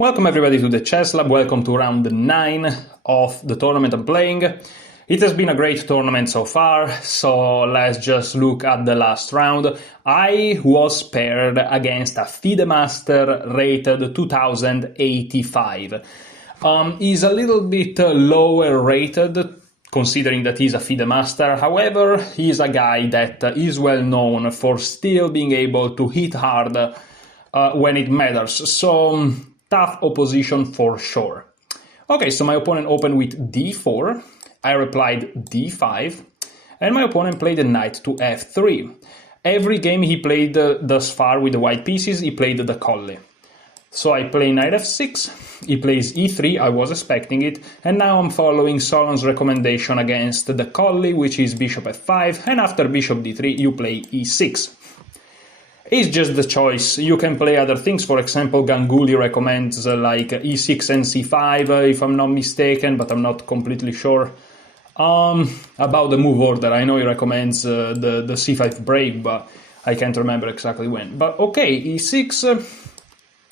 Welcome everybody to the Chess Lab, welcome to round 9 of the tournament I'm playing. It has been a great tournament so far, so let's just look at the last round. I was paired against a Fide master rated 2085. He's a little bit lower rated, considering that he's a Fide master. However, he's a guy that is well known for still being able to hit hard when it matters. So tough opposition for sure. Okay, so my opponent opened with d4, I replied d5, and my opponent played a knight to f3. Every game he played thus far with the white pieces, he played the collie. So I play knight f6, he plays e3, I was expecting it, and now I'm following Solon's recommendation against the collie, which is bishop f5, and after bishop d3 you play e6. It's just the choice. You can play other things. For example, Ganguly recommends like e6 and c5, if I'm not mistaken, but I'm not completely sure. About the move order, I know he recommends the c5 break, but I can't remember exactly when. But okay, e6,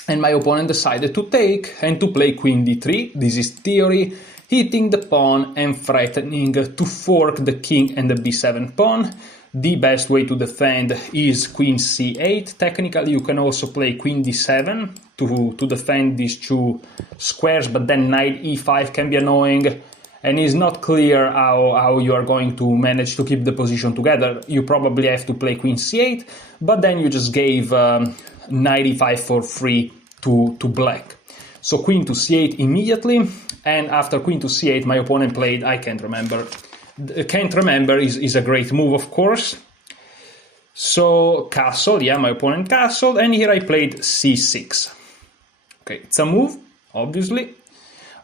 and my opponent decided to take and to play queen d3. This is theory, hitting the pawn and threatening to fork the king and the b7 pawn. The best way to defend is queen c8. Technically, you can also play queen d7 to defend these two squares, but then knight e5 can be annoying, and it's not clear how you are going to manage to keep the position together. You probably have to play queen c8, but then you just gave knight e5 for free to black. So queen to c8 immediately, and after queen to c8, my opponent played, I can't remember is a great move, of course. So castle, yeah, my opponent castled, and here I played c6. Okay, it's a move, obviously.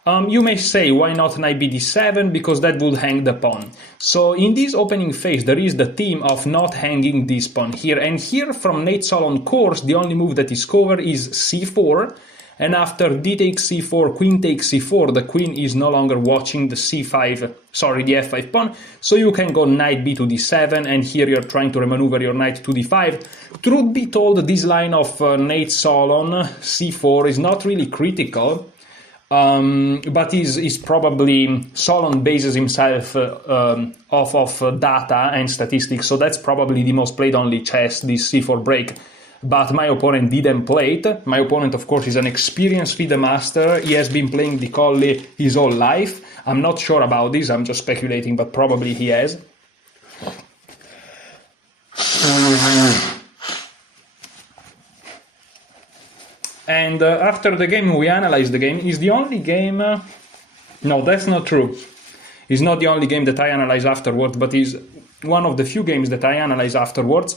You may say, why not knight bd7, because that would hang the pawn. So in this opening phase, there is the theme of not hanging this pawn here, and here from Nate Solon course, the only move that is covered is c4, and after d takes c4, queen takes c4, the queen is no longer watching the the f5 pawn, so you can go knight b to d7, and here you're trying to remaneuver your knight to d5. Truth be told, this line of Nate Solon, c4, is not really critical, but is probably, Solon bases himself off of data and statistics, so that's probably the most played only chess, this c4 break. But my opponent didn't play it. My opponent, of course, is an experienced Fide master. He has been playing the collie his whole life. I'm not sure about this, I'm just speculating, but probably he has. And after the game, we analyzed the game. It's the only game... No, that's not true. It's not the only game that I analyze afterwards, but it's one of the few games that I analyze afterwards.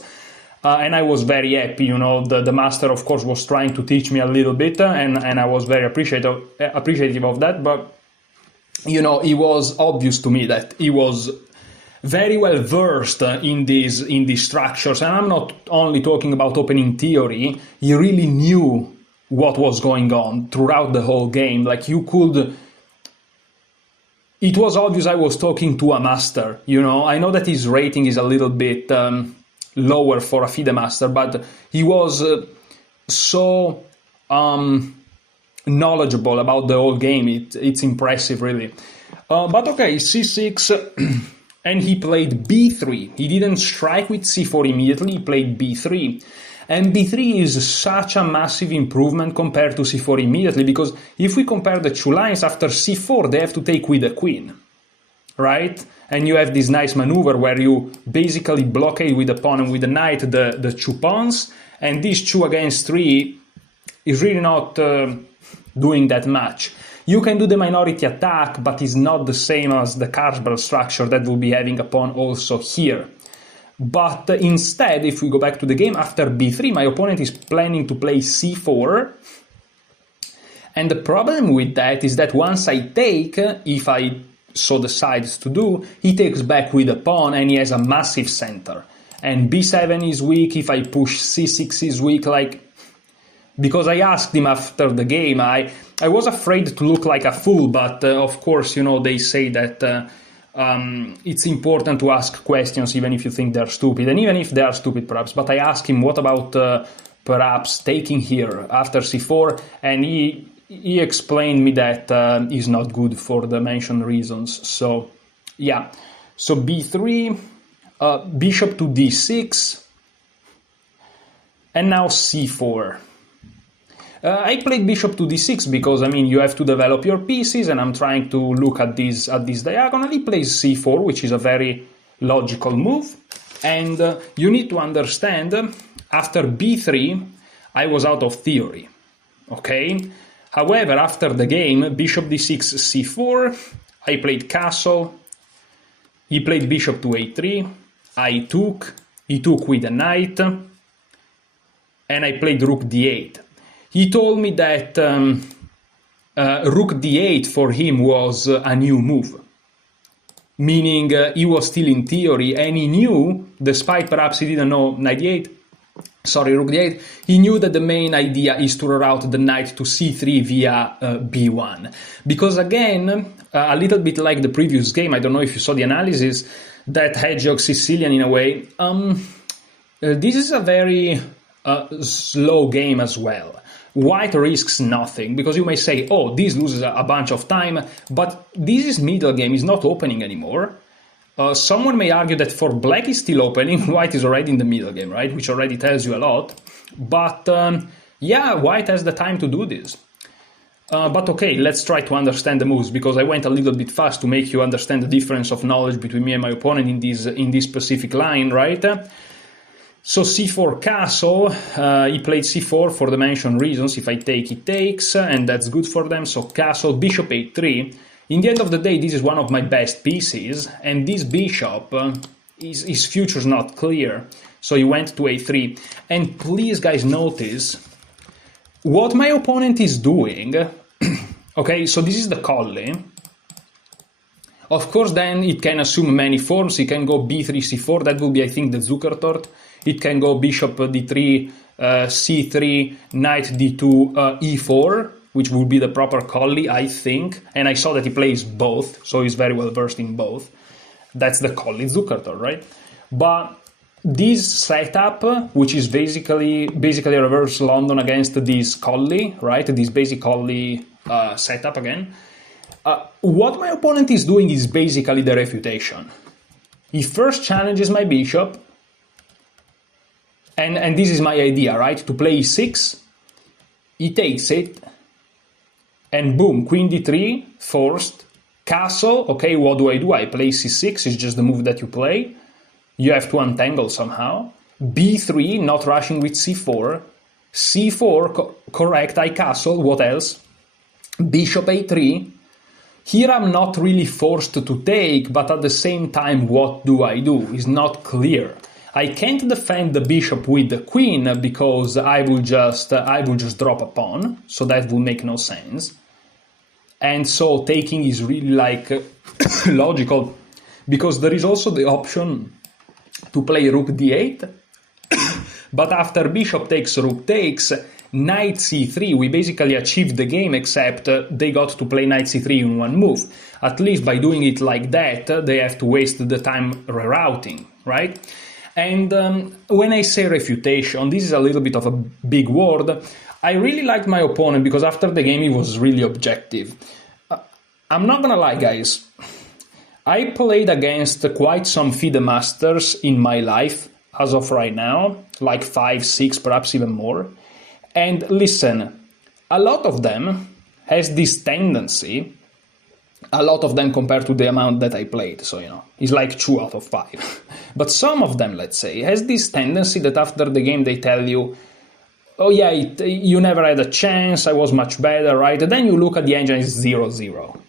And I was very happy, you know, the master, of course, was trying to teach me a little bit, and I was very appreciative of that, but, you know, it was obvious to me that he was very well versed in these structures, and I'm not only talking about opening theory, he really knew what was going on throughout the whole game. Like, it was obvious I was talking to a master, you know. I know that his rating is a little bit... lower for a Fide master, but he was so knowledgeable about the whole game. It's impressive, really. But okay, c6, and he played b3. He didn't strike with c4 immediately, he played b3. And b3 is such a massive improvement compared to c4 immediately, because if we compare the two lines, after c4 they have to take with the queen, right? And you have this nice maneuver where you basically blockade with the pawn and with the knight the two pawns, and this 2 against 3 is really not doing that much. You can do the minority attack, but it's not the same as the Karsberg structure that will be having a pawn also here. But instead, if we go back to the game, after b3, my opponent is planning to play c4, and the problem with that is that once I take, if I so decides to do, he takes back with a pawn and he has a massive center. And b7 is weak, if I push c6 is weak, like... Because I asked him after the game, I was afraid to look like a fool, but of course, you know, they say that it's important to ask questions even if you think they're stupid, and even if they are stupid perhaps. But I asked him, what about perhaps taking here after c4, and he he explained me that is not good for the mentioned reasons. So yeah, so b3, bishop to d6, and now c4. I played bishop to d6 because, I mean, you have to develop your pieces, and I'm trying to look at this diagonal. He plays c4, which is a very logical move. And you need to understand, after b3, I was out of theory, okay? However, after the game, bishop d6, c4, I played castle, he played bishop to a3, I took, he took with a knight, and I played rook d8. He told me that rook d8 for him was a new move, meaning he was still in theory, and he knew, despite perhaps he didn't know rook d8, he knew that the main idea is to reroute the knight to c3 via b1. Because again, a little bit like the previous game, I don't know if you saw the analysis, that Hedgehog Sicilian in a way, this is a very slow game as well. White risks nothing, because you may say, oh, this loses a bunch of time, but this is middle game, is not opening anymore. Someone may argue that for black is still opening, white is already in the middle game, right? Which already tells you a lot. But yeah, white has the time to do this. But okay, let's try to understand the moves, because I went a little bit fast to make you understand the difference of knowledge between me and my opponent in this specific line, right? So c4 castle, he played c4 for the mentioned reasons. If I take, he takes, and that's good for them. So castle, bishop a3. In the end of the day, this is one of my best pieces, and this bishop, his future's not clear. So he went to a3. And please, guys, notice what my opponent is doing. Okay, so this is the collie. Of course, then it can assume many forms. It can go b3, c4. That will be, I think, the Zuckertort. It can go bishop d3, c3, knight d2, e4, which would be the proper collie, I think. And I saw that he plays both, so he's very well versed in both. That's the collie Zuckertort, right? But this setup, which is basically a reverse London against this collie, right? This basic collie setup again. What my opponent is doing is basically the refutation. He first challenges my bishop, and this is my idea, right? To play e6, he takes it, and boom, queen d3, forced, castle, okay, what do? I play c6, it's just the move that you play. You have to untangle somehow. b3, not rushing with c4. c4, correct, I castle, what else? Bishop a3. Here I'm not really forced to take, but at the same time, what do? It's not clear. I can't defend the bishop with the queen because I will just drop a pawn, so that will make no sense. And so taking is really like logical, because there is also the option to play rook d8, but after bishop takes, rook takes, knight c3, we basically achieved the game, except they got to play knight c3 in one move. At least by doing it like that, they have to waste the time rerouting, right? And when I say refutation, this is a little bit of a big word. I really liked my opponent because after the game he was really objective. I'm not gonna lie, guys. I played against quite some FIDE masters in my life as of right now, like 5, 6, perhaps even more. And listen, a lot of them has this tendency, a lot of them compared to the amount that I played, so it's like 2 out of 5. But some of them, let's say, has this tendency that after the game they tell you, oh yeah, you never had a chance, I was much better, right? And then you look at the engine, it's 0-0.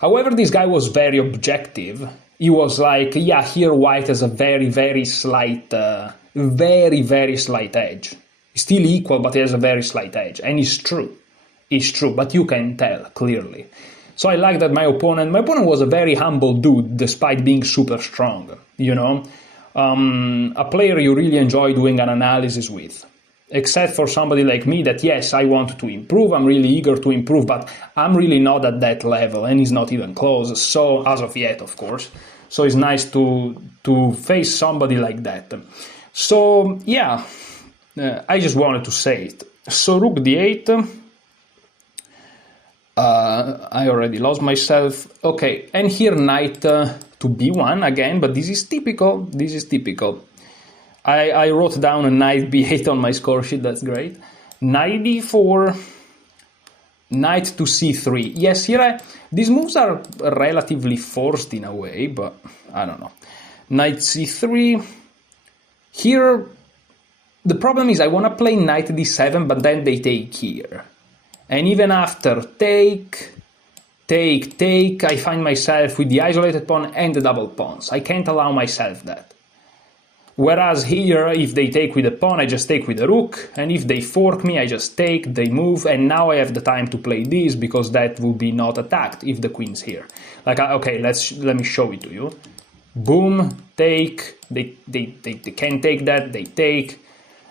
However, this guy was very objective. He was like, yeah, here white has a very, very slight edge. Still equal, but he has a very slight edge. And it's true. It's true, but you can tell clearly. So I like that my opponent was a very humble dude, despite being super strong, a player you really enjoy doing an analysis with. Except for somebody like me that, yes, I want to improve, I'm really eager to improve, but I'm really not at that level, and he's not even close, so as of yet, of course. So it's nice to face somebody like that. So, yeah, I just wanted to say it. So rook d8, I already lost myself. Okay, and here knight to b1 again, but this is typical. This is typical. I wrote down a knight b8 on my score sheet. That's great. Knight d4, knight to c3. Yes, here these moves are relatively forced in a way, but I don't know. Knight c3. Here, the problem is I want to play knight d7, but then they take here. And even after take, I find myself with the isolated pawn and the double pawns. I can't allow myself that. Whereas here, if they take with a pawn, I just take with a rook, and if they fork me, I just take, they move, and now I have the time to play this, because that will be not attacked if the queen's here. Like, okay, let me show it to you. Boom, take, they can't take that, they take,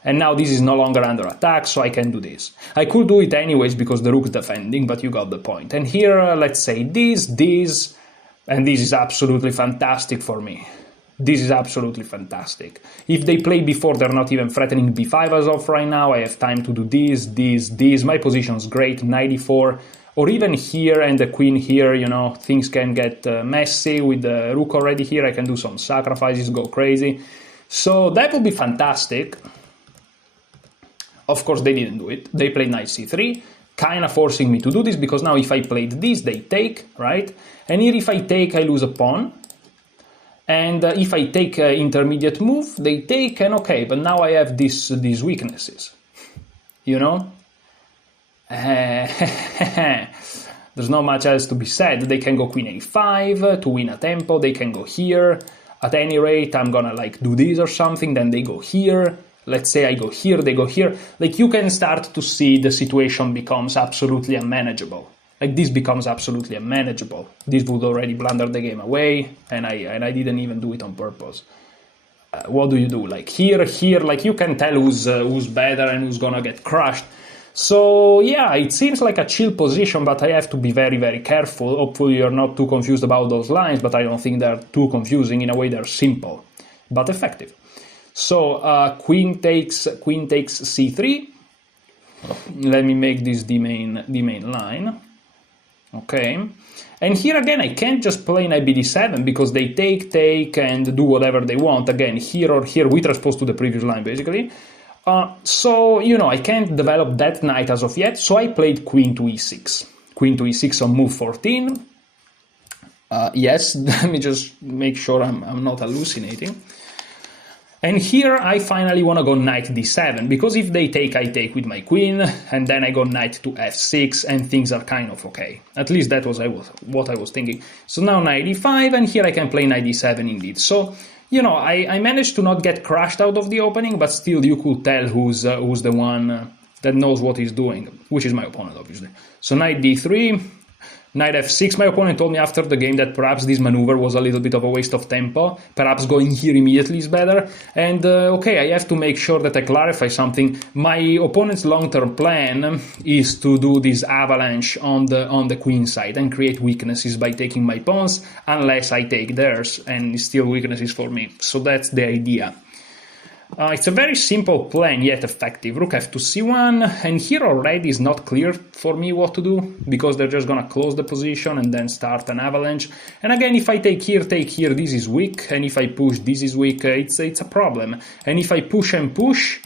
and now this is no longer under attack, so I can do this. I could do it anyways because the rook's defending, but you got the point. And here, let's say this, and this is absolutely fantastic for me. This is absolutely fantastic. If they play before, they're not even threatening b5 as of right now. I have time to do this. My position's great, knight e4, or even here and the queen here, you know, things can get messy with the rook already here. I can do some sacrifices, go crazy. So that would be fantastic. Of course, they didn't do it. They played knight c3, kind of forcing me to do this, because now if I played this, they take, right? And here if I take, I lose a pawn. And if I take an intermediate move, they take, and okay, but now I have these weaknesses, you know? There's not much else to be said. They can go queen a5 to win a tempo, they can go here. At any rate, I'm gonna like do this or something, then they go here. Let's say I go here, they go here. Like, you can start to see the situation becomes absolutely unmanageable. Like, this becomes absolutely unmanageable. This would already blunder the game away, and I didn't even do it on purpose. What do you do? Like, here, like, you can tell who's better and who's gonna get crushed. So, yeah, it seems like a chill position, but I have to be very, very careful. Hopefully you're not too confused about those lines, but I don't think they're too confusing. In a way, they're simple, but effective. So, queen takes c3. Let me make this the main line. Okay, and here again I can't just play knight bd7 because they take and do whatever they want, again here or here with respect to the previous line basically. So, you know, I can't develop that knight as of yet, so I played queen to e6. Queen to e6 on move 14. Yes, let me just make sure I'm not hallucinating. And here I finally want to go knight d7, because if they take, I take with my queen, and then I go knight to f6, and things are kind of okay. At least that was what I was thinking. So now knight e5, and here I can play knight d7 indeed. So, you know, I managed to not get crushed out of the opening, but still you could tell who's the one that knows what he's doing, which is my opponent, obviously. So knight d3. Knight f6, my opponent told me after the game that perhaps this maneuver was a little bit of a waste of tempo, perhaps going here immediately is better, and okay, I have to make sure that I clarify something. My opponent's long-term plan is to do this avalanche on the queen side and create weaknesses by taking my pawns, unless I take theirs, and it's still weaknesses for me, so that's the idea. It's a very simple plan, yet effective. Rook f to c1, and here already is not clear for me what to do, because they're just gonna close the position and then start an avalanche. And again, if I take here, this is weak, and if I push, this is weak, it's a problem. And if I push and push,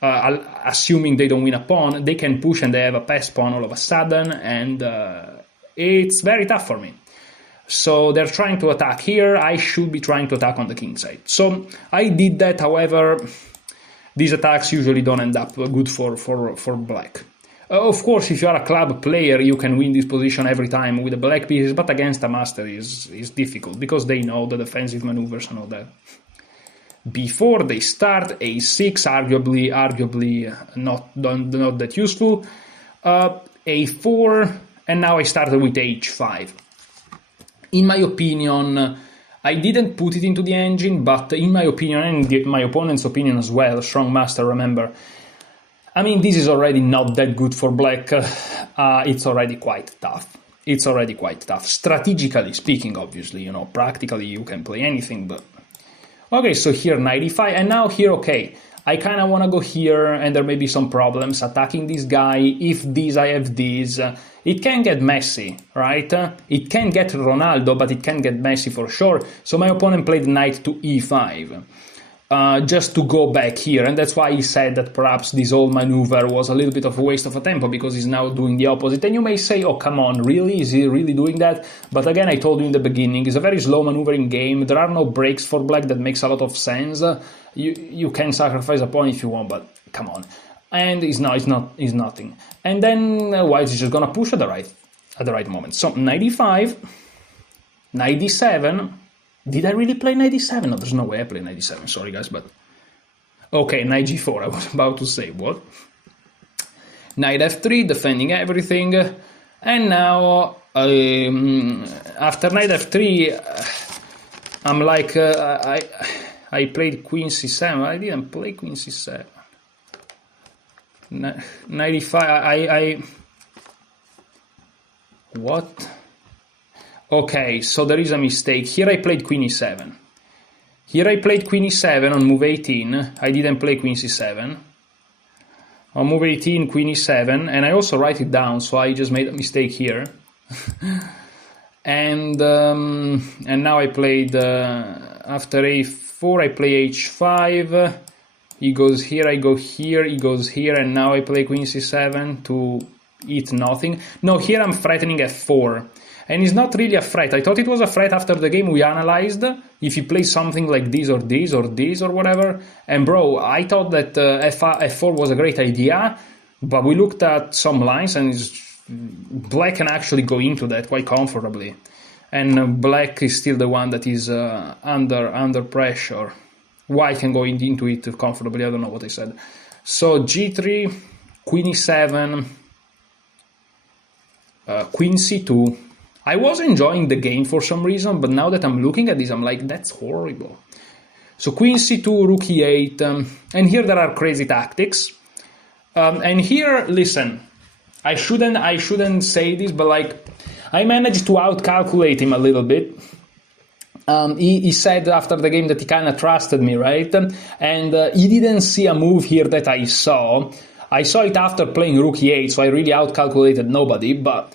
assuming they don't win a pawn, they can push and they have a passed pawn all of a sudden, and it's very tough for me. So they're trying to attack here, I should be trying to attack on the king side. So I did that, however, these attacks usually don't end up good for black. Of course, if you are a club player, you can win this position every time with the black pieces, but against a master is difficult, because they know the defensive maneuvers and all that. Before they start, a6, arguably not that useful. A4, and now I started with h5. In my opinion, I didn't put it into the engine, but in my opinion, and my opponent's opinion as well, strong master, remember, I mean, this is already not that good for black. It's already quite tough. Strategically speaking, obviously, you know, practically you can play anything, but... Okay, so here knight e5, and now here, okay, I kind of want to go here, and there may be some problems attacking this guy. If this, I have this. It can get messy, right? It can get Ronaldo, but it can get messy for sure. So my opponent played knight to e5. Just to go back here, and that's why he said that perhaps this whole maneuver was a little bit of a waste of a tempo, because he's now doing the opposite. And you may say, oh, come on, really? Is he really doing that? But again, I told you in the beginning, it's a very slow maneuvering game. There are no breaks for black. That makes a lot of sense. You can sacrifice a pawn if you want, but come on. And it's nothing. And then white is just gonna push at the right moment. So 95, 97. Did I really play knight d7? No, there's no way I played knight d7. Sorry, guys, but... Okay, knight g4. I was about to say, what? Knight f3, defending everything. And now, after knight f3, I'm like... I played queen c7. I didn't play queen c7. Knight e5, What? Okay, so there is a mistake. Here I played queen e7. Here I played queen e7 on move 18. I didn't play queen c7. On move 18, queen e7, and I also write it down, so I just made a mistake here. and now I played, after a4, I play h5. He goes here, I go here, he goes here, and now I play queen c7 to eat nothing. No, here I'm threatening f4. And it's not really a threat. I thought it was a threat after the game we analyzed. If he plays something like this or this or this or whatever. And bro, I thought that f4 was a great idea. But we looked at some lines and black can actually go into that quite comfortably. And black is still the one that is under pressure. White can go into it comfortably. I don't know what I said. So g3, queen e7, queen c2. I was enjoying the game for some reason, but now that I'm looking at this, I'm like, that's horrible. So queen c2, rook e8, and here there are crazy tactics. And here, listen, I shouldn't say this, but like, I managed to outcalculate him a little bit. He said after the game that he kind of trusted me, right? And he didn't see a move here that I saw. I saw it after playing rook e8, so I really outcalculated nobody, but...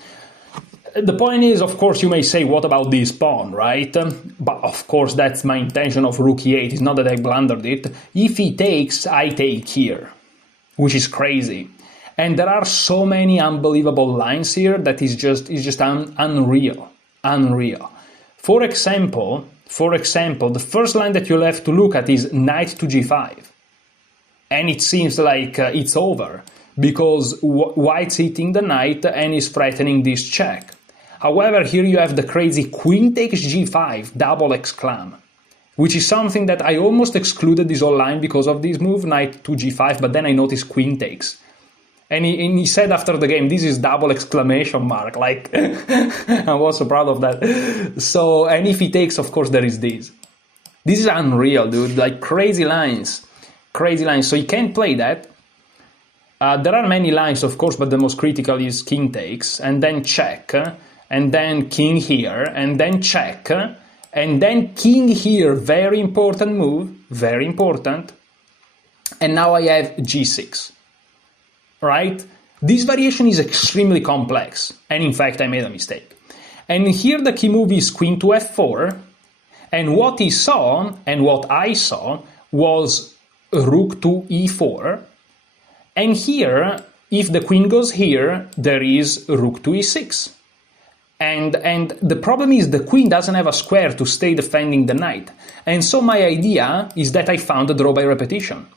The point is, of course, you may say, what about this pawn, right? But of course, that's my intention of rook e8. It's not that I blundered it. If he takes, I take here, which is crazy. And there are so many unbelievable lines here that is just unreal. For example, the first line that you'll have to look at is knight to g5. And it seems like it's over, because white's hitting the knight and is threatening this check. However, here you have the crazy queen takes g5, double exclam, which is something that I almost excluded this whole line because of this move, knight to g5, but then I noticed queen takes. And he said after the game, this is double exclamation mark, like, I was so proud of that. So, and if he takes, of course, there is this. This is unreal, dude, like crazy lines, so you can't play that. There are many lines, of course, but the most critical is king takes, and then check, and then king here, and then check, and then king here, very important move, very important, and now I have g6, right? This variation is extremely complex, and in fact I made a mistake. And here the key move is queen to f4, and what he saw, and what I saw, was rook to e4, and here, if the queen goes here, there is rook to e6. And the problem is the queen doesn't have a square to stay defending the knight. And so my idea is that I found a draw by repetition.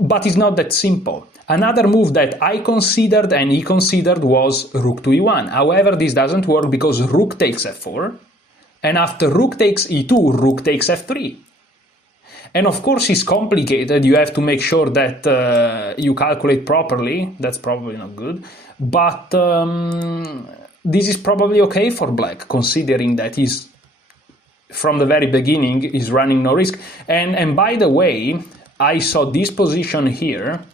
But it's not that simple. Another move that I considered and he considered was rook to e1. However, this doesn't work because rook takes f4. And after rook takes e2, rook takes f3. And of course it's complicated, you have to make sure that you calculate properly, that's probably not good, but this is probably okay for black, considering that he's, from the very beginning, is running no risk. And by the way, I saw this position here,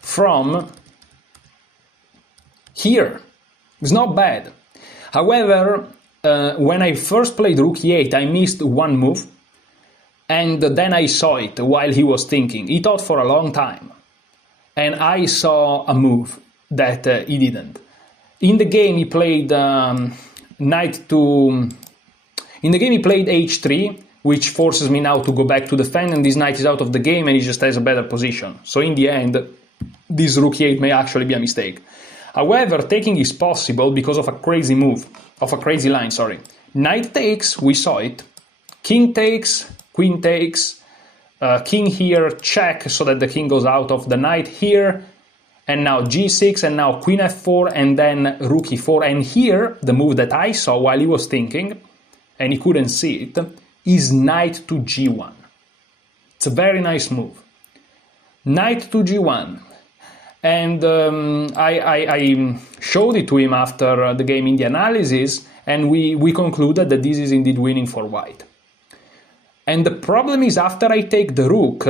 from here. It's not bad. However, when I first played rook e8, I missed one move, And then I saw it while he was thinking. He thought for a long time. And I saw a move that he didn't. In the game, he played knight to... In the game, he played h3, which forces me now to go back to defend, and this knight is out of the game, and he just has a better position. So in the end, this rook e8 may actually be a mistake. However, taking is possible because of a crazy move, of a crazy line, sorry. Knight takes, we saw it. King takes, queen takes, king here, check, so that the king goes out of the knight here, and now g6, and now queen f4, and then rook e4. And here, the move that I saw while he was thinking, and he couldn't see it, is knight to g1. It's a very nice move. Knight to g1. And I showed it to him after the game in the analysis, and we concluded that this is indeed winning for white. And the problem is, after I take the rook,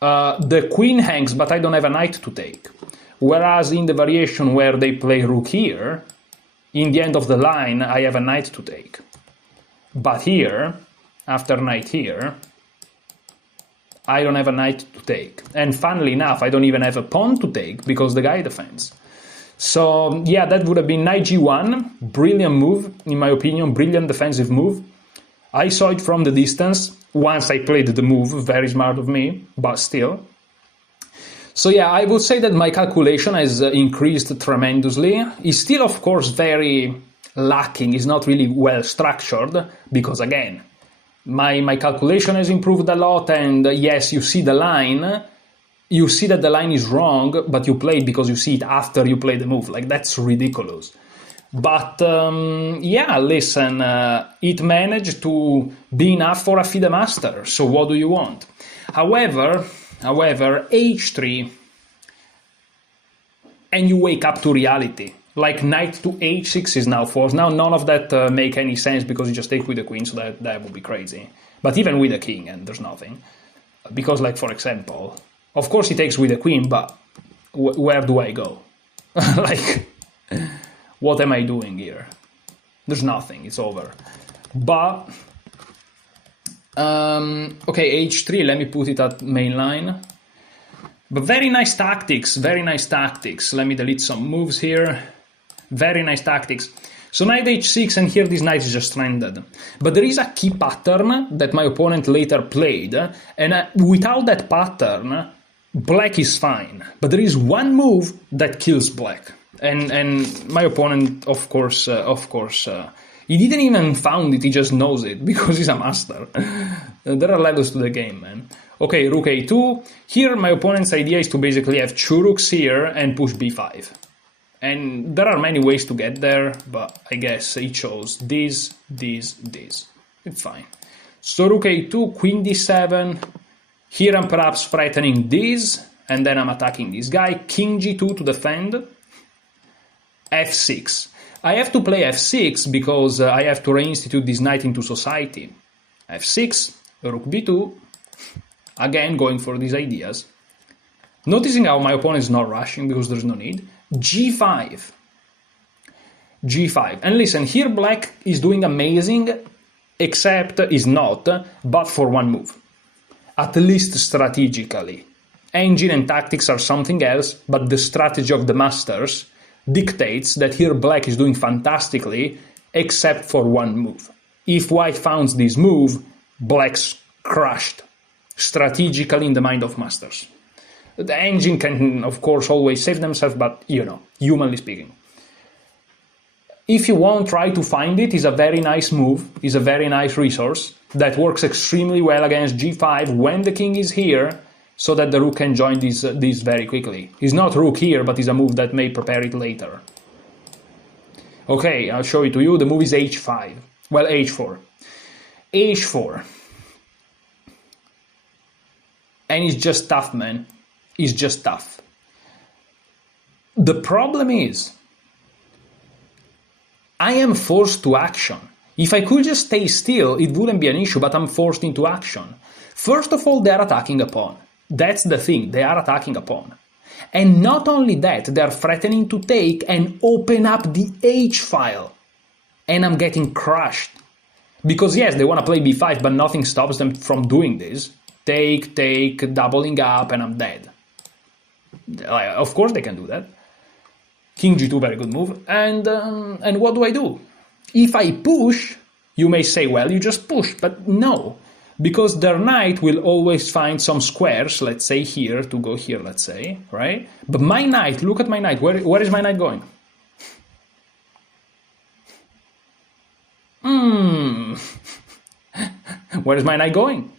the queen hangs, but I don't have a knight to take. Whereas in the variation where they play rook here, in the end of the line, I have a knight to take. But here, after knight here, I don't have a knight to take. And funnily enough, I don't even have a pawn to take because the guy defends. So yeah, that would have been knight g1. Brilliant move, in my opinion, brilliant defensive move. I saw it from the distance once I played the move, very smart of me, but still. So yeah, I would say that my calculation has increased tremendously. It's still, of course, very lacking. It's not really well structured because, again, my calculation has improved a lot, and yes, you see the line, you see that the line is wrong, but you play it because you see it after you play the move. Like, that's ridiculous. But yeah, listen, it managed to be enough for a FIDE master, so what do you want? However, h3, and you wake up to reality. Like knight to h6 is now forced. Now none of that make any sense because you just take with the queen, so that would be crazy. But even with the king, and there's nothing. Because, like, for example, of course he takes with the queen, but where do I go? Like, what am I doing here? There's nothing, it's over. But, okay, h3, let me put it at main line. But very nice tactics, very nice tactics. Let me delete some moves here. Very nice tactics. So knight h6, and here this knight is just stranded. But there is a key pattern that my opponent later played, and without that pattern, black is fine. But there is one move that kills black. And my opponent, of course, he didn't even found it, he just knows it, because he's a master. There are levels to the game, man. Okay, rook a2. Here, my opponent's idea is to basically have two rooks here and push b5. And there are many ways to get there, but I guess he chose this. It's fine. So rook a2, queen d7. Here I'm perhaps threatening this, and then I'm attacking this guy. King g2 to defend. f6. I have to play f6 because I have to reinstitute this knight into society. f6, rook b2. Again, going for these ideas. Noticing how my opponent is not rushing because there's no need. g5. g5. And listen, here black is doing amazing, except is not, but for one move. At least strategically. Engine and tactics are something else, but the strategy of the masters dictates that here black is doing fantastically, except for one move. If white founds this move, black's crushed, strategically in the mind of masters. The engine can, of course, always save themselves, but, you know, humanly speaking. If you want, try to find it. It's a very nice move. It's a very nice resource that works extremely well against g5 when the king is here, so that the rook can join this very quickly. It's not rook here, but it's a move that may prepare it later. Okay, I'll show it to you. The move is h5. Well, h4. h4. And it's just tough, man. It's just tough. The problem is, I am forced to action. If I could just stay still, it wouldn't be an issue, but I'm forced into action. First of all, they are attacking a pawn. That's the thing, they are attacking a pawn. And not only that, they are threatening to take and open up the H file. And I'm getting crushed. Because yes, they want to play b5, but nothing stops them from doing this. Take, doubling up, and I'm dead. Of course they can do that. King g2, very good move. And what do? If I push, you may say, well, you just push, but no. Because their knight will always find some squares, let's say here, to go here, let's say, right? But my knight, look at my knight, where is my knight going? Where is my knight going?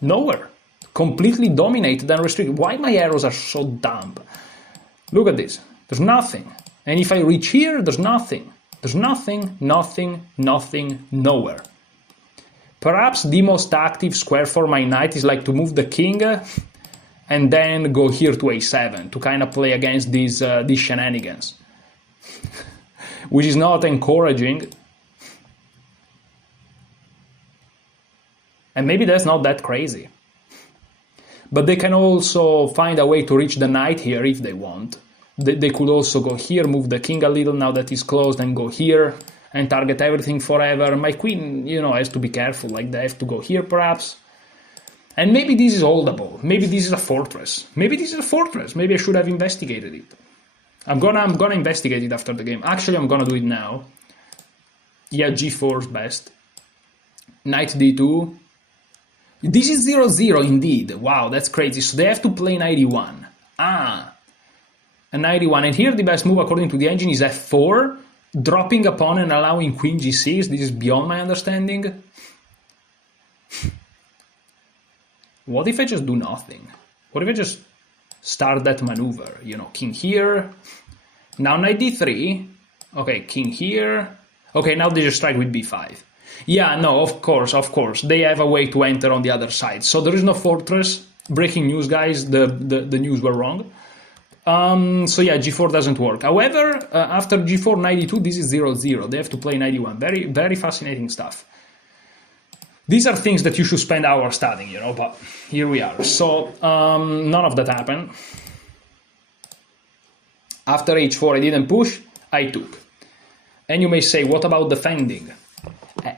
Nowhere. Completely dominated and restricted. Why my arrows are so dumb? Look at this. There's nothing. And if I reach here, there's nothing. There's nothing, nowhere. Perhaps the most active square for my knight is like to move the king and then go here to a7 to kind of play against these shenanigans. Which is not encouraging. And maybe that's not that crazy. But they can also find a way to reach the knight here if they want. They could also go here, move the king a little now that he's closed, and go here and target everything forever. My queen, has to be careful, like they have to go here perhaps. And maybe this is holdable. Maybe this is a fortress. Maybe I should have investigated it. I'm gonna investigate it after the game. Actually, I'm gonna do it now. Yeah, g4 is best. Knight d2. This is 0-0 indeed. Wow, that's crazy. So they have to play knight e1. A knight e1. And here the best move according to the engine is f4. Dropping a pawn and allowing queen g6. This is beyond my understanding. What if I just do nothing? What if I just start that maneuver? King here. Now knight d3. Okay, king here. Okay, now they just strike with b5. Yeah, no, of course. They have a way to enter on the other side. So there is no fortress. Breaking news, guys. The news were wrong. So yeah, g4 doesn't work. However, after g4, knight e2, this is 0-0. They have to play knight e1. Very, very fascinating stuff. These are things that you should spend hours studying, but here we are. So none of that happened. After h4, I didn't push, I took. And you may say, what about defending?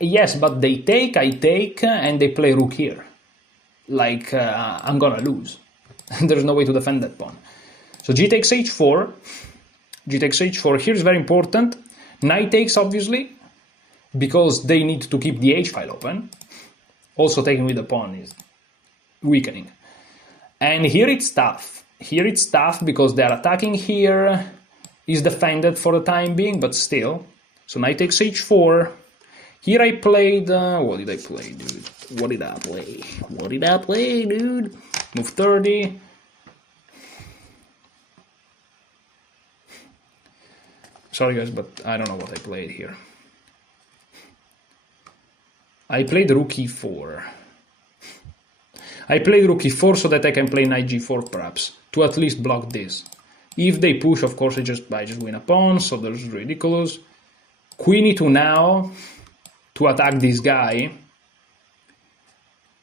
Yes, but they take, I take, and they play rook here. Like, I'm gonna lose. There's no way to defend that pawn. So g takes h4. G takes h4. Here is very important. Knight takes, obviously, because they need to keep the h file open. Also taking with the pawn is weakening. And here it's tough. Here it's tough because they're attacking here. Is defended for the time being, but still. So knight takes h4. Here I played... what did I play, dude? What did I play, dude? Move 30. Sorry, guys, but I don't know what I played here. I played rook e4. I played rook e4 so that I can play knight g4, perhaps, to at least block this. If they push, of course, I just win a pawn, so that's ridiculous. Queen e2 now to attack this guy.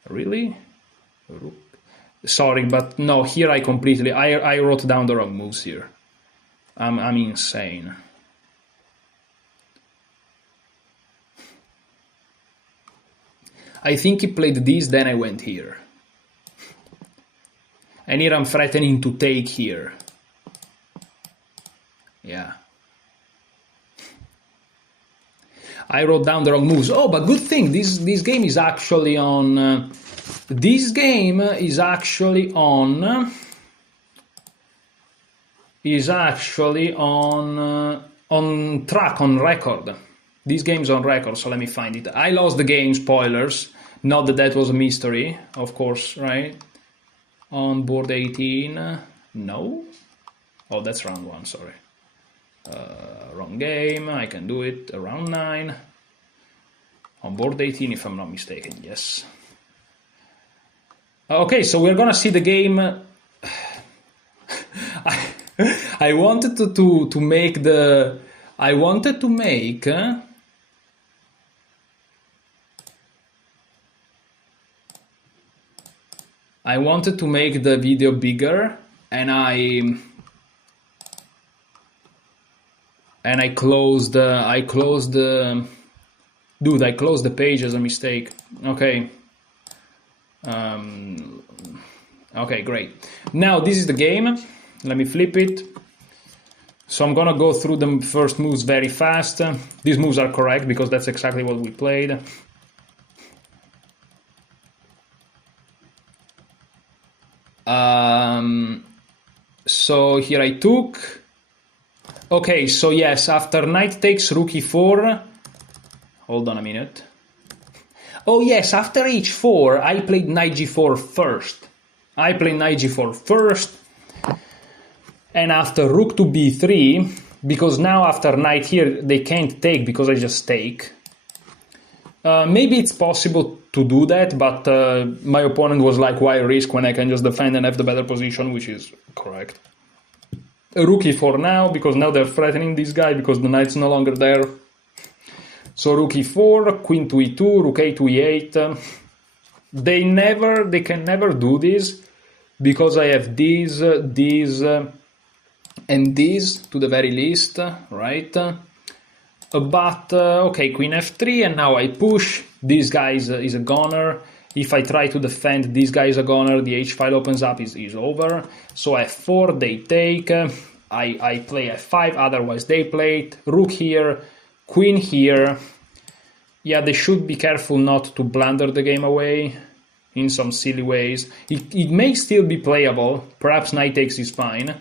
Really? Rook. Sorry, but no, here I completely... I wrote down the wrong moves here. I'm insane. I think he played this, then I went here. And here I'm threatening to take here. Yeah. I wrote down the wrong moves. Oh, but good thing, this game is actually on... this game is actually on... on track, on record. This game's on record, so let me find it. I lost the game, spoilers. Not that that was a mystery, of course, right? On board 18, no? Oh, that's round 1, sorry. Wrong game, I can do it. Round 9. On board 18, if I'm not mistaken, yes. Okay, so we're gonna see the game. I wanted to make the... I wanted to make... I wanted to make the video bigger, and I closed the Dude, I closed the page as a mistake. Okay. Okay, great. Now this is the game. Let me flip it. So I'm gonna go through the first moves very fast. These moves are correct because that's exactly what we played. So here I took. Okay, so yes, after knight takes rook e4. Hold on a minute. Oh yes, after h4, I played knight g4 first. I played knight g4 first. And after rook to b3, because now after knight here, they can't take because I just take. Maybe it's possible to do that, but my opponent was like, why risk when I can just defend and have the better position, which is correct. Rook e4 now, because now they're threatening this guy because the knight's no longer there. So rook e4, queen to e2, rook a to e8. They can never do this because I have these, and these to the very least, right? But okay, queen f3, and now I push. This guy is a goner. If I try to defend, this guy is a goner. The h file opens up, is over. So f4, they take. I play f5, otherwise they play it. Rook here, queen here. Yeah, they should be careful not to blunder the game away in some silly ways. It may still be playable. Perhaps knight takes is fine.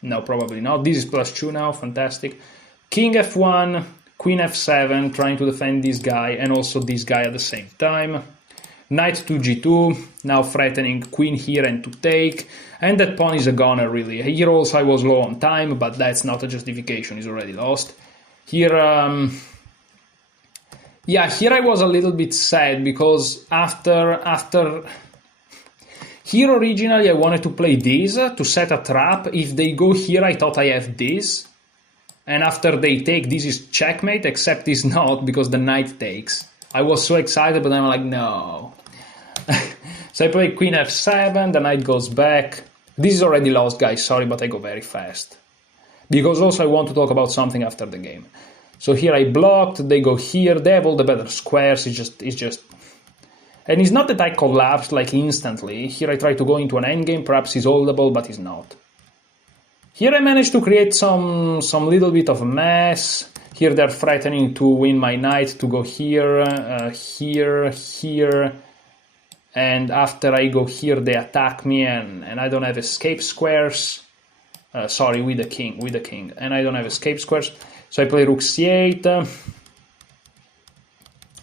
No, probably not. This is +2 now, fantastic. King f1, queen f7, trying to defend this guy and also this guy at the same time. Knight to g2, now threatening queen here and to take. And that pawn is a goner, really. Here also I was low on time, but that's not a justification, he's already lost. Here, yeah, here I was a little bit sad because after... Here originally I wanted to play this to set a trap. If they go here, I thought I have this. And after they take, this is checkmate, except it's not because the knight takes. I was so excited, but I'm like, no. So I play queen f7, the knight goes back. This is already lost, guys, sorry, but I go very fast. Because also I want to talk about something after the game. So here I blocked, they go here, they have all the better squares, it's just... And it's not that I collapsed like instantly. Here I try to go into an endgame, perhaps he's holdable, but he's not. Here I managed to create some little bit of a mess. Here they're threatening to win my knight to go here, here. And after I go here, they attack me and I don't have escape squares. Sorry, with the king. And I don't have escape squares. So I play rook c8.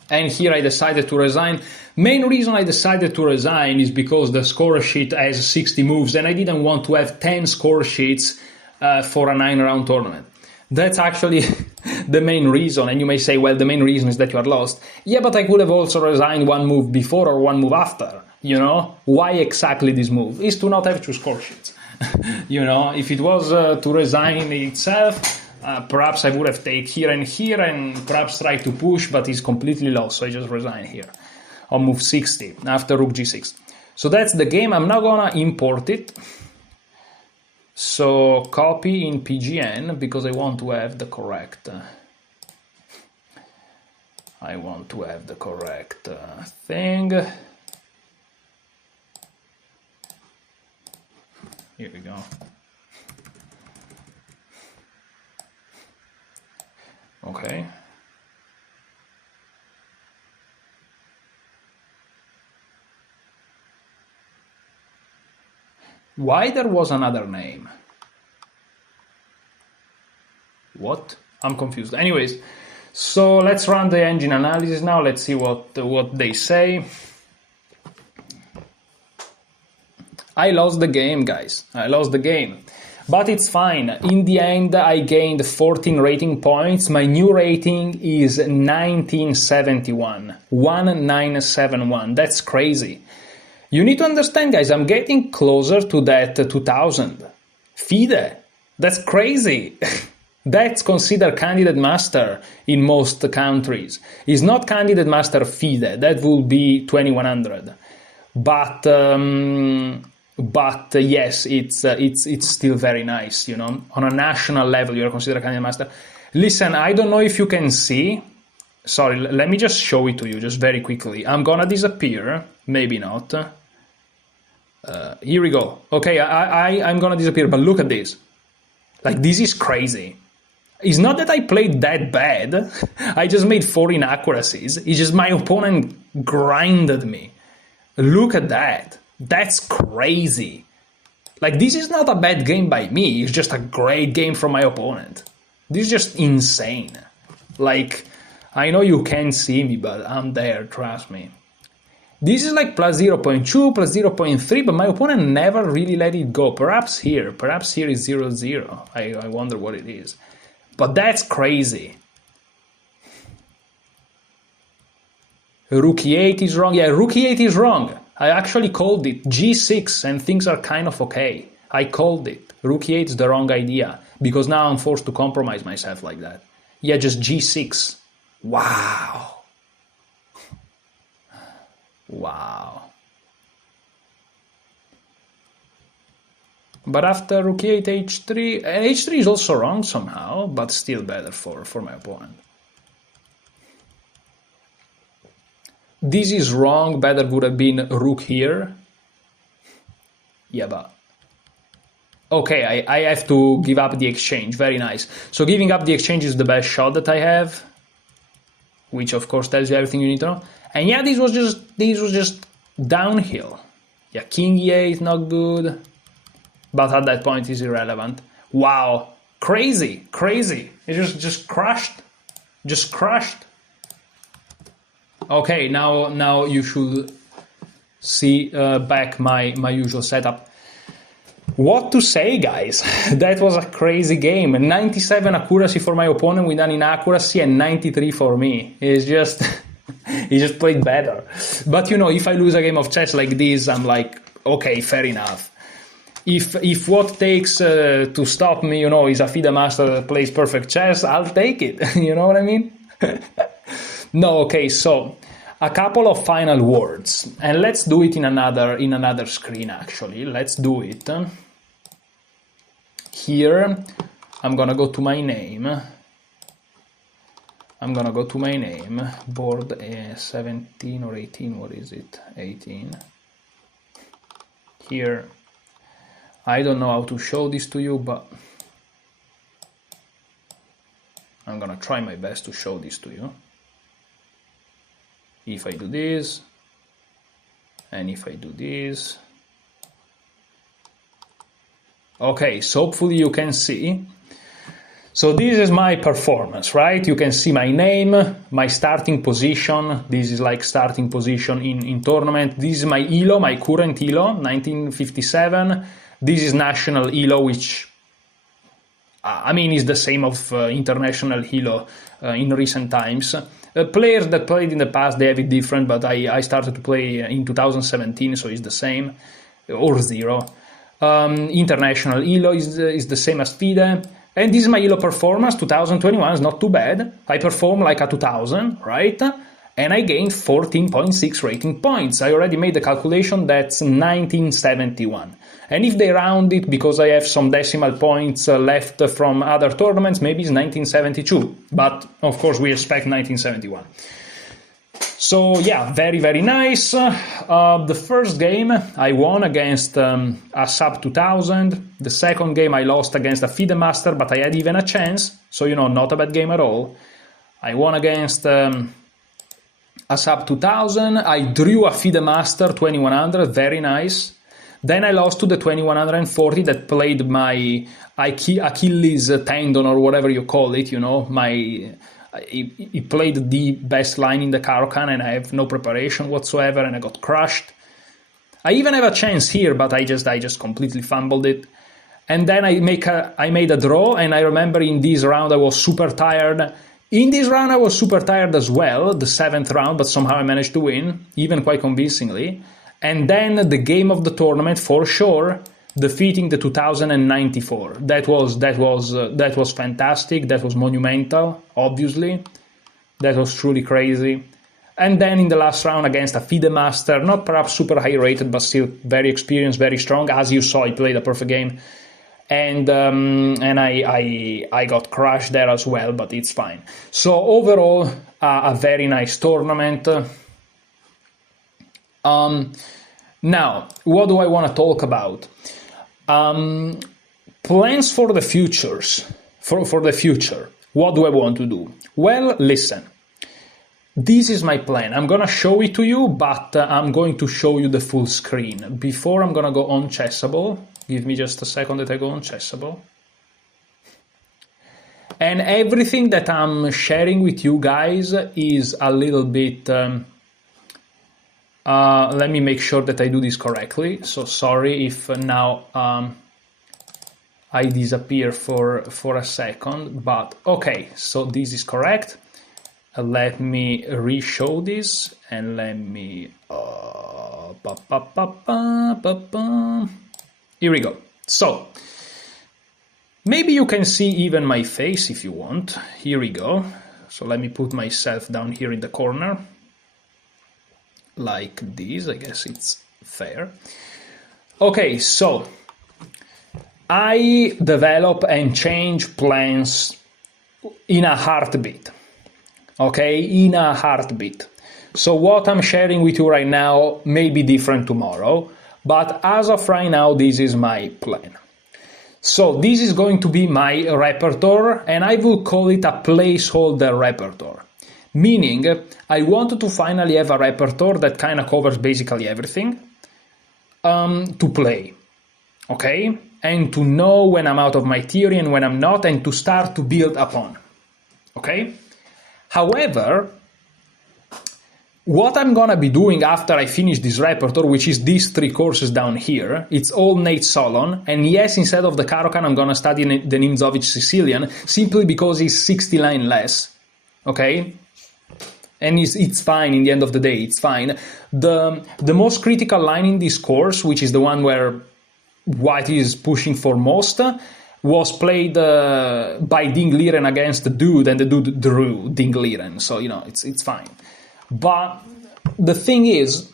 And here I decided to resign. Main reason I decided to resign is because the score sheet has 60 moves and I didn't want to have 10 score sheets for a 9-round tournament. That's actually the main reason. And you may say, well, the main reason is that you are lost. Yeah, but I could have also resigned one move before or one move after. You know, why exactly this move? Is to not have 2 score sheets. You know, if it was to resign itself, perhaps I would have taken here and perhaps tried to push, but he's completely lost, so I just resign here on move 60 after rook g6. So that's the game. I'm not gonna import it. So copy in PGN because I want to have the correct. Thing. Here we go. Okay. Why there was another name? What? I'm confused. Anyways, so let's run the engine analysis now. Let's see what they say. I lost the game, guys. I lost the game. But it's fine. In the end, I gained 14 rating points. My new rating is 1971. 1971. That's crazy. You need to understand, guys, I'm getting closer to that 2000. Fide. That's crazy. That's considered candidate master in most countries. It's not candidate master Fide. That will be 2100. But yes, it's still very nice, you know. On a national level, you're considered candidate master. Listen, I don't know if you can see, Sorry, let me just show it to you just very quickly. I'm gonna disappear. Maybe not. Here we go. Okay, I'm gonna disappear, but look at this. Like, this is crazy. It's not that I played that bad. I just made 4 inaccuracies. It's just my opponent grinded me. Look at that. That's crazy. Like, this is not a bad game by me. It's just a great game from my opponent. This is just insane. Like, I know you can't see me, but I'm there, trust me. This is like plus 0.2, plus 0.3, but my opponent never really let it go. Perhaps here is 0-0. I wonder what it is. But that's crazy. Rook e8 is wrong. Yeah, Rook e8 is wrong. I actually called it. G6 and things are kind of okay. I called it. Rook e8 is the wrong idea because now I'm forced to compromise myself like that. Yeah, just G6. Wow. Wow. But after Rook e8, H3, H3 is also wrong somehow, but still better for my opponent. This is wrong, better would have been Rook here. Yeah, but... Okay, I have to give up the exchange, very nice. So giving up the exchange is the best shot that I have, which of course tells you everything you need to know. And yeah, this was just downhill. Yeah, King e8, not good. But at that point, it's irrelevant. Wow, crazy. It just crushed. Just crushed. Okay, now you should see back my usual setup. What to say, guys? That was a crazy game. 97 accuracy for my opponent with an inaccuracy and 93 for me. It's just... he just played better. But you know, if I lose a game of chess like this, I'm like, okay, fair enough. If what takes to stop me, you know, is a Fide master that plays perfect chess, I'll take it. You know what I mean? No, okay, so a couple of final words, and let's do it in another screen. Actually, let's do it here. I'm gonna go to my name. Board 17 or 18. What is it? 18. Here. I don't know how to show this to you, but I'm gonna try my best to show this to you. If I do this, and if I do this. Okay, so hopefully you can see. So this is my performance, right? You can see my name, my starting position. This is like starting position in tournament. This is my ELO, my current ELO, 1957. This is national ELO, which, I mean, is the same of international ELO in recent times. Players that played in the past, they have it different, but I started to play in 2017, so it's the same, or 0. International ELO is the same as FIDE. And this is my ELO performance, 2021, is not too bad. I performed like a 2000, right? And I gained 14.6 rating points. I already made the calculation, that's 1971. And if they round it, because I have some decimal points left from other tournaments, maybe it's 1972. But, of course, we expect 1971. So, yeah, very, very nice. The first game I won against a sub 2000. The second game I lost against a FIDE master, but I had even a chance. So, you know, not a bad game at all. I won against a sub 2000. I drew a FIDE master 2100, very nice. Then I lost to the 2140 that played my Achilles tendon or whatever you call it, you know, he played the best line in the Caro-Kann and I have no preparation whatsoever and I got crushed. I even have a chance here, but I just completely fumbled it. And then I made a draw, and I remember in this round I was super tired. In this round I was super tired as well, the 7th round, but somehow I managed to win, even quite convincingly. And then the game of the tournament, for sure, defeating the 2094. That was fantastic. That was monumental, obviously. That was truly crazy. And then in the last round against a FIDE master, not perhaps super high rated, but still very experienced, very strong. As you saw, he played a perfect game. and I got crushed there as well, but it's fine. So overall, a very nice tournament. Now, what do I want to talk about? Plans for the futures. For the future, what do I want to do? Well, listen. This is my plan. I'm going to show it to you, but I'm going to show you the full screen. Before I'm going to go on Chessable. Give me just a second that I go on Chessable. And everything that I'm sharing with you guys is a little bit... let me make sure that I do this correctly. So sorry if now I disappear for a second, but okay, so this is correct. Let me re-show this and let me... Here we go. So, maybe you can see even my face if you want. Here we go. So let me put myself down here in the corner. Like this, I guess it's fair. Okay, so I develop and change plans in a heartbeat. Okay, in a heartbeat. So what I'm sharing with you right now may be different tomorrow, but as of right now, this is my plan. So this is going to be my repertoire, and I will call it a placeholder repertoire. Meaning, I wanted to finally have a repertoire that kind of covers basically everything to play, okay? And to know when I'm out of my theory and when I'm not, and to start to build upon, okay? However, what I'm gonna be doing after I finish this repertoire, which is these 3 courses down here, it's all Nate Solon, and yes, instead of the Caro-Kann, I'm gonna study the Nimzovich Sicilian, simply because it's 60 lines less, okay? And it's fine, in the end of the day, it's fine. The most critical line in this course, which is the one where White is pushing for most, was played by Ding Liren against the dude, and the dude drew Ding Liren, so, you know, it's fine. But the thing is,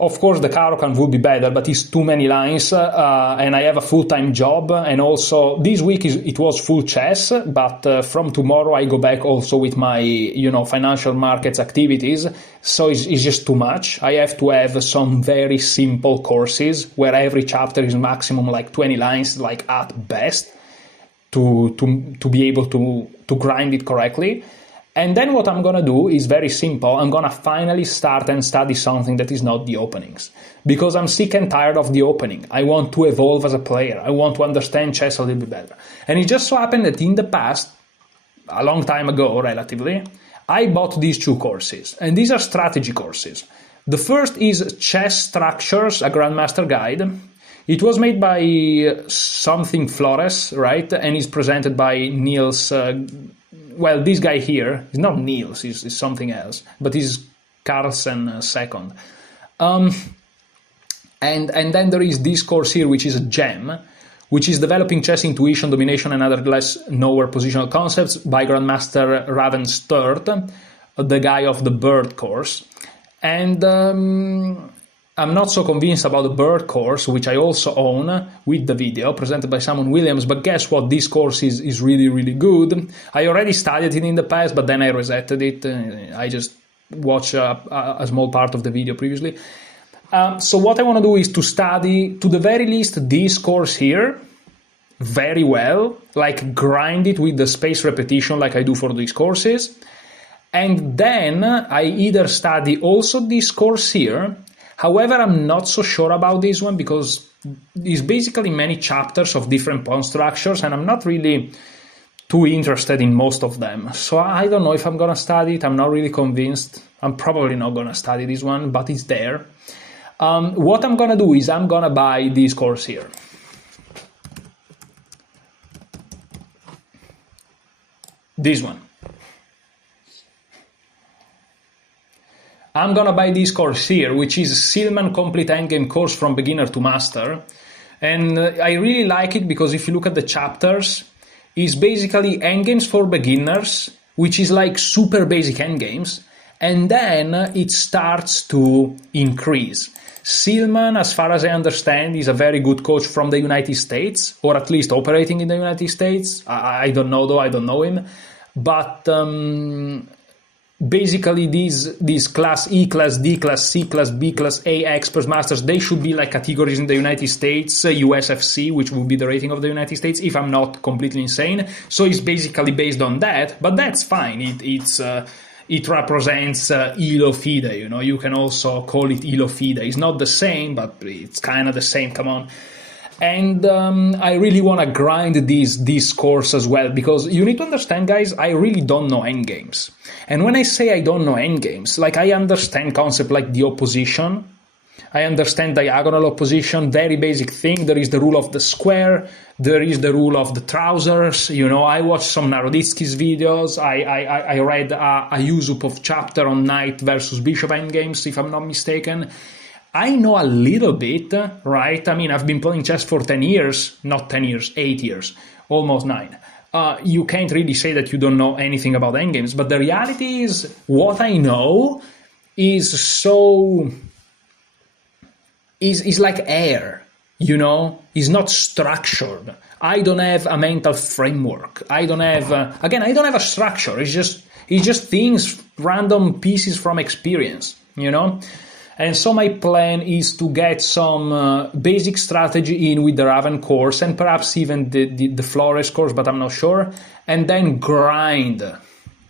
of course, the Caro-Kann would be better, but it's too many lines, and I have a full-time job, and also this week it was full chess, but from tomorrow I go back also with my, you know, financial markets activities, so it's just too much. I have to have some very simple courses where every chapter is maximum like 20 lines, like at best, to be able to grind it correctly. And then what I'm going to do is very simple. I'm going to finally start and study something that is not the openings. Because I'm sick and tired of the opening. I want to evolve as a player. I want to understand chess a little bit better. And it just so happened that in the past, a long time ago relatively, I bought these 2 courses. And these are strategy courses. The first is Chess Structures, a Grandmaster Guide. It was made by something Flores, right? And is presented by Niels... well, this guy here is not Niels, is something else, but he's Carlsen second. And then there is this course here, which is a gem, which is Developing Chess Intuition, Domination, and Other Less Knower Positional Concepts by Grandmaster Raven Sturt, the guy of the Bird course. And I'm not so convinced about the Bird course, which I also own with the video presented by Simon Williams, but guess what? This course is really, really good. I already studied it in the past, but then I resetted it. I just watched a small part of the video previously. So what I want to do is to study, to the very least, this course here very well, like grind it with the space repetition like I do for these courses. And then I either study also this course here. However, I'm not so sure about this one because it's basically many chapters of different pawn structures, and I'm not really too interested in most of them. So I don't know if I'm going to study it. I'm not really convinced. I'm probably not going to study this one, but it's there. What I'm going to do is I'm going to buy this course here. This one. I'm going to buy this course here, which is Silman Complete Endgame Course from Beginner to Master. And I really like it because if you look at the chapters, it's basically endgames for beginners, which is like super basic endgames. And then it starts to increase. Silman, as far as I understand, is a very good coach from the United States, or at least operating in the United States. I don't know, though. I don't know him. But basically, these class E, class D, class C, class B, class A, experts, masters, they should be like categories in the United States, USFC, which would be the rating of the United States, if I'm not completely insane. So it's basically based on that, but that's fine. It represents Elo Fide, you know. You can also call it Elo Fide. It's not the same, but it's kind of the same. Come on. And I really want to grind this course as well, because you need to understand, guys, I really don't know endgames. And when I say I don't know endgames, like, I understand concept like the opposition. I understand diagonal opposition, very basic thing. There is the rule of the square. There is the rule of the trousers. You know, I watched some Naroditsky's videos. I read a Yusupov chapter on knight versus bishop endgames, if I'm not mistaken. I know a little bit, right? I mean, I've been playing chess for 10 years, not 10 years, 8 years, almost 9. You can't really say that you don't know anything about endgames, but the reality is what I know is is like air, you know? Is not structured. I don't have a mental framework. I don't have, I don't have a structure. It's just things, random pieces from experience, you know? And so my plan is to get some basic strategy in with the Raven course, and perhaps even the Flores course, but I'm not sure, and then grind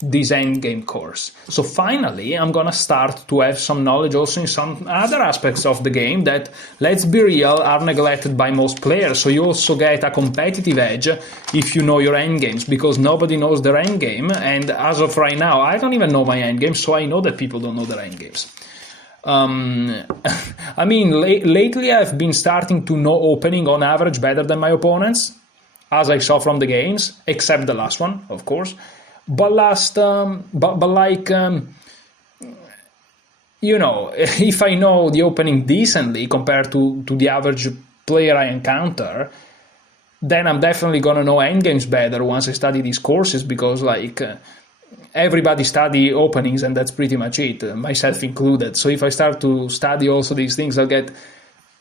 this endgame course. So finally, I'm gonna start to have some knowledge also in some other aspects of the game that, let's be real, are neglected by most players. So you also get a competitive edge if you know your endgames, because nobody knows their endgame, and as of right now, I don't even know my endgame, so I know that people don't know their endgames. I mean, lately I've been starting to know opening on average better than my opponents, as I saw from the games, except the last one, of course. But you know, if I know the opening decently compared to the average player I encounter, then I'm definitely gonna know endgames better once I study these courses, because everybody study openings, and that's pretty much it, myself included. So if I start to study also these things, I'll get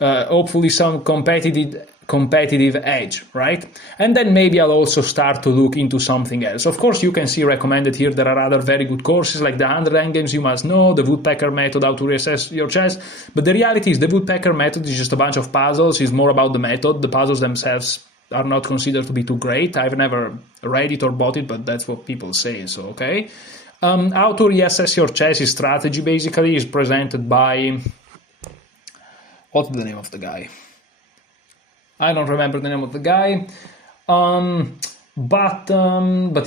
hopefully some competitive edge, right? And then maybe I'll also start to look into something else. Of course, you can see recommended here there are other very good courses like the 100 endgames you must know, the Woodpecker method, how to reassess your chess. But the reality is the Woodpecker method is just a bunch of puzzles. It's more about the method. The puzzles themselves are not considered to be too great. I've never read it or bought it, but that's what people say, so okay. How to reassess your chess strategy basically is presented by... what's the name of the guy? I don't remember the name of the guy. But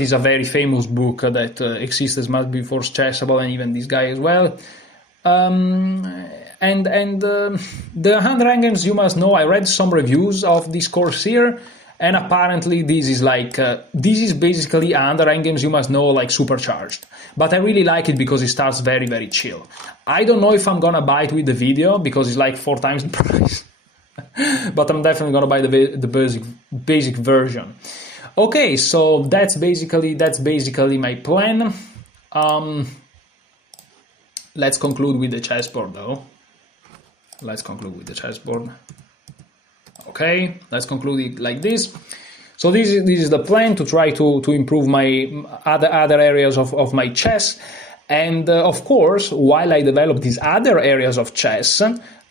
it's a very famous book that exists as much before Chessable, and even this guy as well. And the 100 endgames you must know, I read some reviews of this course here, and apparently this is basically 100 endgames you must know, like supercharged. But I really like it because it starts very, very chill. I don't know if I'm gonna buy it with the video because it's like 4 times the price. But I'm definitely gonna buy the basic version. Okay, so that's basically my plan. Let's conclude with the chessboard though. Okay, let's conclude it like this. So this is the plan, to try to improve my other areas of my chess. And of course, while I develop these other areas of chess,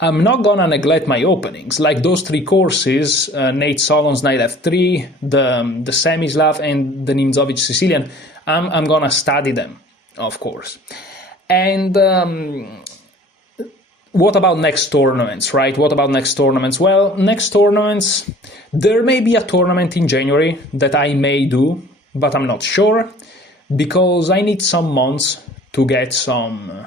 I'm not gonna neglect my openings, like those 3 courses, Nate Solon's Knight F3, the Semislav, and the Nimzovich Sicilian. I'm gonna study them, of course. And what about next tournaments, right? What about next tournaments? Well, next tournaments, there may be a tournament in January that I may do, but I'm not sure, because I need some months to get some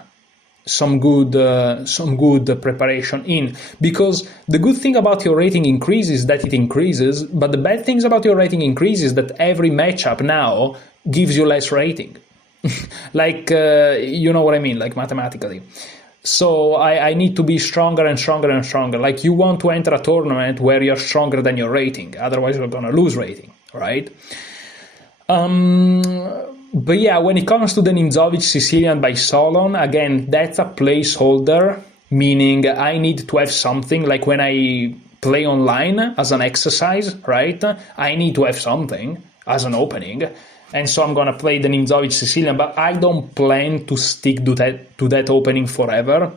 good preparation in. Because the good thing about your rating increase is that it increases, but the bad things about your rating increase is that every matchup now gives you less rating. You know what I mean, like mathematically. So I need to be stronger and stronger and stronger. Like, you want to enter a tournament where you're stronger than your rating, otherwise you're gonna lose rating, right? But yeah, when it comes to the Nimzovich Sicilian by Solon, again, that's a placeholder. meaning I need to have something, like when I play online as an exercise, right? I need to have something as an opening. And so I'm going to play the Nimzovich Sicilian, but I don't plan to stick to that opening forever.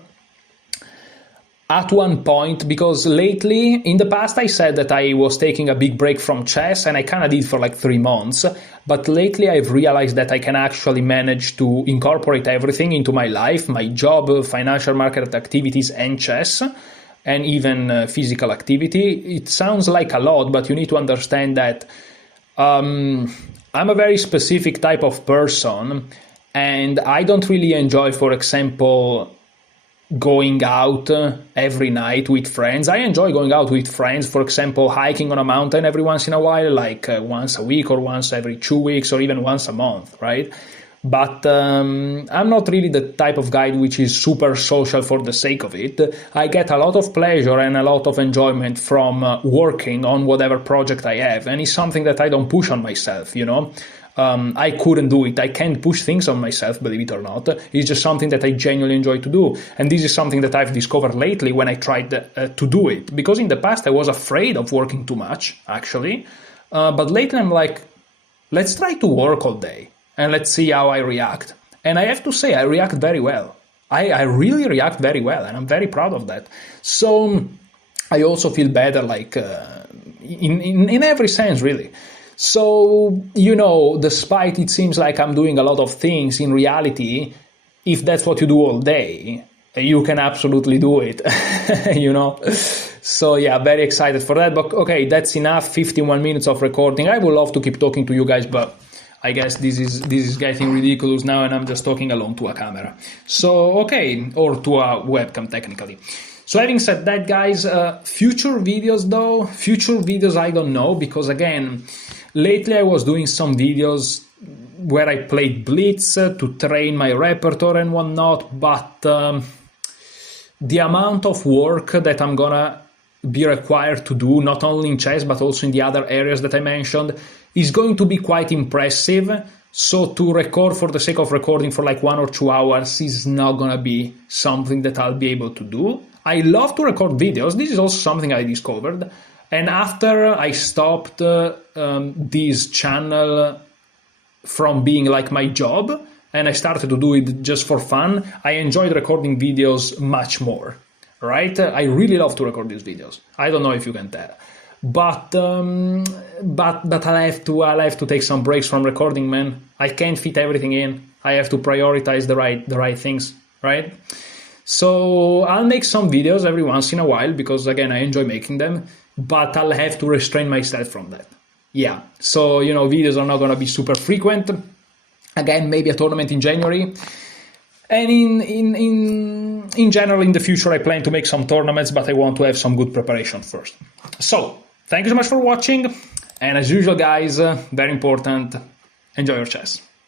At one point, because lately, in the past I said that I was taking a big break from chess, and I kind of did for like 3 months, but lately I've realized that I can actually manage to incorporate everything into my life, my job, financial market activities, and chess, and even physical activity. It sounds like a lot, but you need to understand that I'm a very specific type of person, and I don't really enjoy, for example, going out every night with friends. I enjoy going out with friends, for example, hiking on a mountain every once in a while, like once a week or once every 2 weeks or even once a month, right? But I'm not really the type of guy which is super social for the sake of it. I get a lot of pleasure and a lot of enjoyment from working on whatever project I have, and it's something that I don't push on myself, you know? I couldn't do it. I can't push things on myself, believe it or not. It's just something that I genuinely enjoy to do. And this is something that I've discovered lately when I tried to do it. Because in the past I was afraid of working too much, actually. But lately I'm like, let's try to work all day and let's see how I react. And I have to say, I react very well. I really react very well, and I'm very proud of that. So I also feel better, like in every sense, really. So, you know, despite it seems like I'm doing a lot of things, in reality, if that's what you do all day, you can absolutely do it, you know? So yeah, very excited for that. But okay, that's enough, 51 minutes of recording. I would love to keep talking to you guys, but I guess this is getting ridiculous now, and I'm just talking alone to a camera. So, okay, or to a webcam technically. So having said that, guys, future videos I don't know, because again, lately I was doing some videos where I played Blitz to train my repertoire and whatnot, but the amount of work that I'm gonna be required to do, not only in chess but also in the other areas that I mentioned, is going to be quite impressive. So to record for the sake of recording for like 1 or 2 hours is not gonna be something that I'll be able to do. I love to record videos. This is also something I discovered. And after I stopped this channel from being like my job, and I started to do it just for fun, I enjoyed recording videos much more, right? I really love to record these videos. I don't know if you can tell. But I'll have to take some breaks from recording, man. I can't fit everything in. I have to prioritize the right things, right? So I'll make some videos every once in a while because, again, I enjoy making them, but I'll have to restrain myself from that. Yeah, so, you know, videos are not going to be super frequent. Again, maybe a tournament in January. And in general, in the future, I plan to make some tournaments, but I want to have some good preparation first. So, thank you so much for watching. And as usual, guys, very important, enjoy your chess.